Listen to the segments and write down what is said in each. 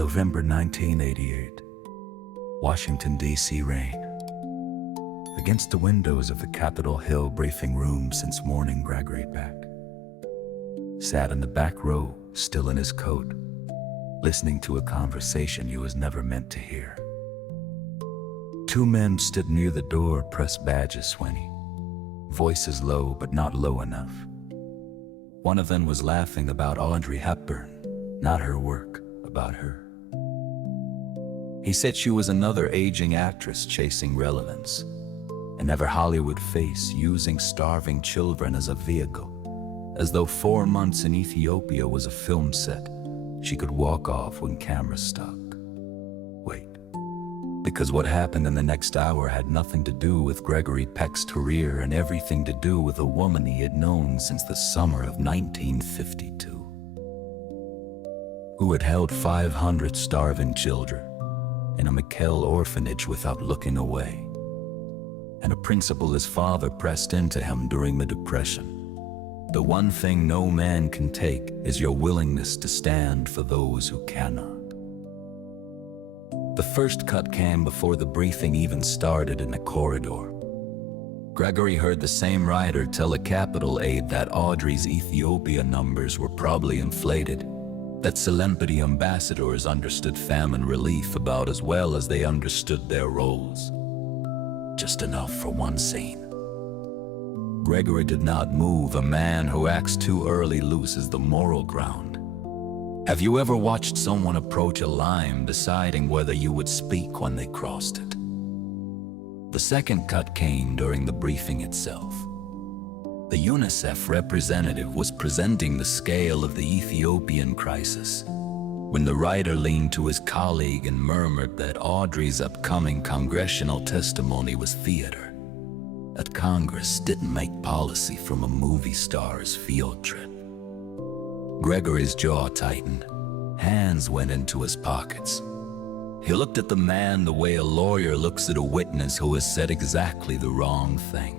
November 1988. Washington, D.C. rain. Against the windows of the Capitol Hill briefing room since morning, Gregory Peck sat in the back row, still in his coat, listening to a conversation he was never meant to hear. Two men stood near the door, press badges swinging, voices low but not low enough. One of them was laughing about Audrey Hepburn, not her work, about her. He said she was another aging actress chasing relevance, an ever Hollywood face using starving children as a vehicle, as though 4 months in Ethiopia was a film set. She could walk off when cameras stuck. Wait, because what happened in the next hour had nothing to do with Gregory Peck's career and everything to do with a woman he had known since the summer of 1952, who had held 500 starving children in a McKell orphanage without looking away, and a principle his father pressed into him during the Depression. The one thing no man can take is your willingness to stand for those who cannot. The first cut came before the briefing even started in the corridor. Gregory heard the same writer tell a Capitol aide that Audrey's Ethiopia numbers were probably inflated, that celebrity ambassadors understood famine relief about as well as they understood their roles. Just enough for one scene. Gregory did not move. A man who acts too early loses the moral ground. Have you ever watched someone approach a line deciding whether you would speak when they crossed it? The second cut came during the briefing itself. The UNICEF representative was presenting the scale of the Ethiopian crisis, when the writer leaned to his colleague and murmured that Audrey's upcoming congressional testimony was theater, that Congress didn't make policy from a movie star's field trip. Gregory's jaw tightened, hands went into his pockets. He looked at the man the way a lawyer looks at a witness who has said exactly the wrong thing.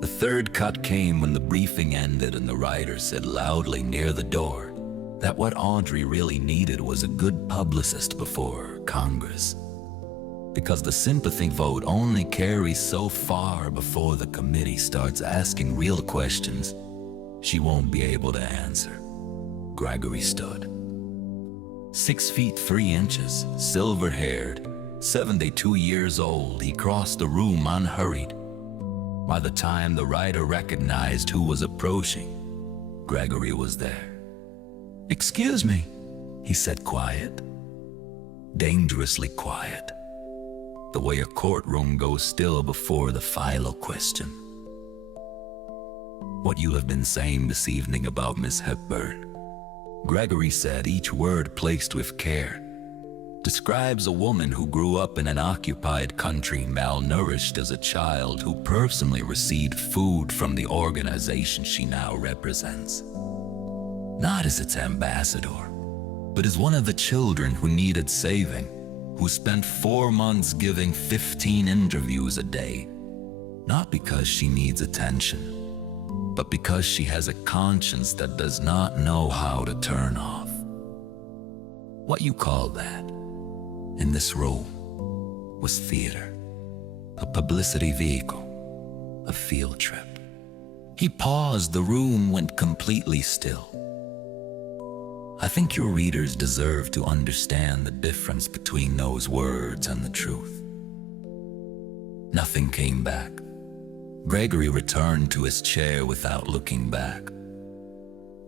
The third cut came when the briefing ended and the writer said loudly near the door that what Audrey really needed was a good publicist before Congress, because the sympathy vote only carries so far before the committee starts asking real questions she won't be able to answer. Gregory stood. 6 feet 3 inches, silver-haired, 72 years old, he crossed the room unhurried. By the time the writer recognized who was approaching, Gregory was there. "Excuse me," he said, quiet, dangerously quiet, the way a courtroom goes still before the final question. "What you have been saying this evening about Miss Hepburn," Gregory said, each word placed with care, "describes a woman who grew up in an occupied country, malnourished as a child, who personally received food from the organization she now represents. Not as its ambassador, but as one of the children who needed saving, who spent 4 months giving 15 interviews a day, not because she needs attention, but because she has a conscience that does not know how to turn off. What you call that, in this room, was theater, a publicity vehicle, a field trip." He paused. The room went completely still. I think your readers deserve to understand the difference between those words and the truth. Nothing came back. Gregory returned to his chair without looking back.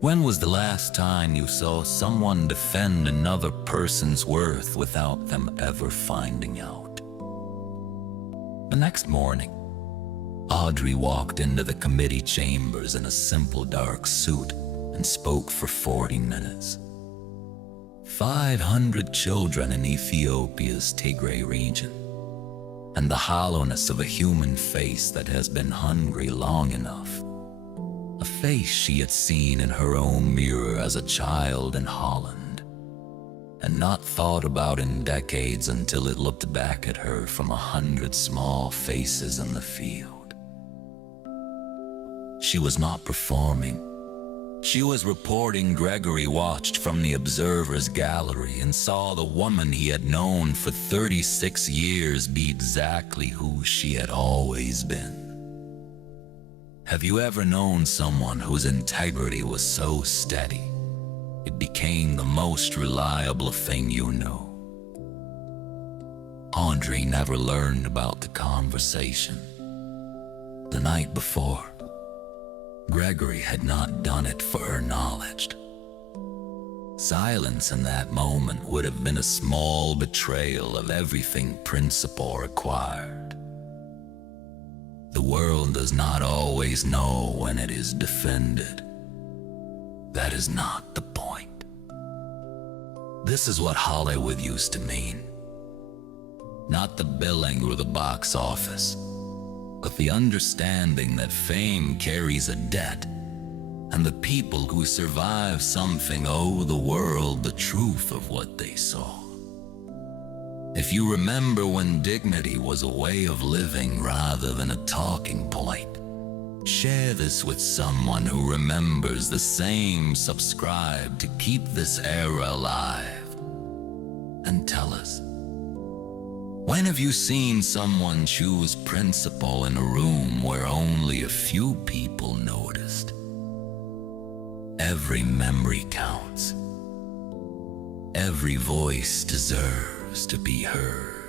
When was the last time you saw someone defend another person's worth without them ever finding out? The next morning, Audrey walked into the committee chambers in a simple dark suit and spoke for 40 minutes. 500 children in Ethiopia's Tigray region, and the hollowness of a human face that has been hungry long enough. A face she had seen in her own mirror as a child in Holland, and not thought about in decades until it looked back at her from 100 small faces in the field. She was not performing. She was reporting Gregory watched from the observer's gallery and saw the woman he had known for 36 years be exactly who she had always been. Have you ever known someone whose integrity was so steady, it became the most reliable thing you know? Audrey never learned about the conversation. The night before, Gregory had not done it for her knowledge. Silence in that moment would have been a small betrayal of everything principle required. The world does not always know when it is defended. That is not the point. This is what Hollywood used to mean. Not the billing or the box office, but the understanding that fame carries a debt, and the people who survive something owe the world the truth of what they saw. If you remember when dignity was a way of living rather than a talking point, share this with someone who remembers the same. Subscribe to keep this era alive. And tell us, when have you seen someone choose principle in a room where only a few people noticed? Every memory counts. Every voice deserves to be heard.